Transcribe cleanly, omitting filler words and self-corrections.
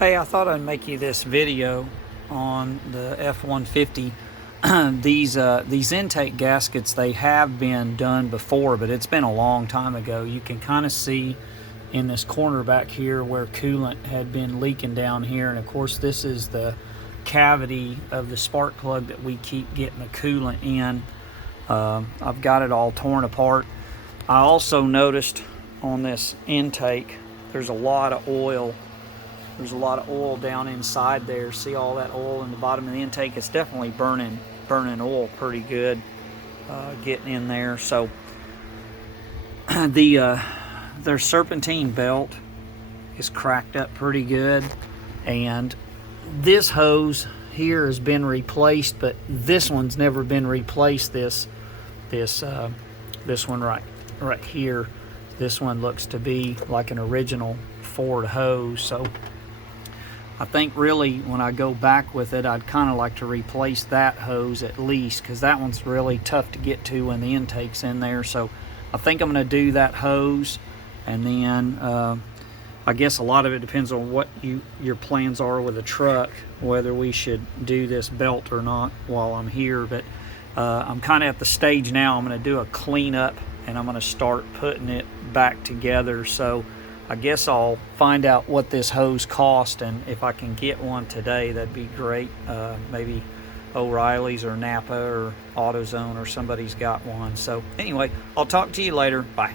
Hey, I thought I'd make you this video on the F-150. These intake gaskets, they have been done before, but it's been a long time ago. You can kind of see in this corner back here where coolant had been leaking down here, and of course this is the cavity of the spark plug that we keep getting the coolant in. I've got it all torn apart. I also noticed on this intake there's a lot of oil. There's a lot of oil down inside there. See all that oil in the bottom of the intake? It's definitely burning oil pretty good, getting in there. So their serpentine belt is cracked up pretty good, and this hose here has been replaced, but this one's never been replaced. This one right here. This one looks to be like an original Ford hose. So I think really when I go back with it, I'd kind of like to replace that hose at least, because that one's really tough to get to when the intake's in there. So I think I'm going to do that hose, and then I guess a lot of it depends on what your plans are with the truck, whether we should do this belt or not while I'm here. But I'm kind of at the stage now. I'm going to do a cleanup, and I'm going to start putting it back together. So I guess I'll find out what this hose cost, and if I can get one today, that'd be great. Maybe O'Reilly's or Napa or AutoZone or somebody's got one. So anyway, I'll talk to you later. Bye.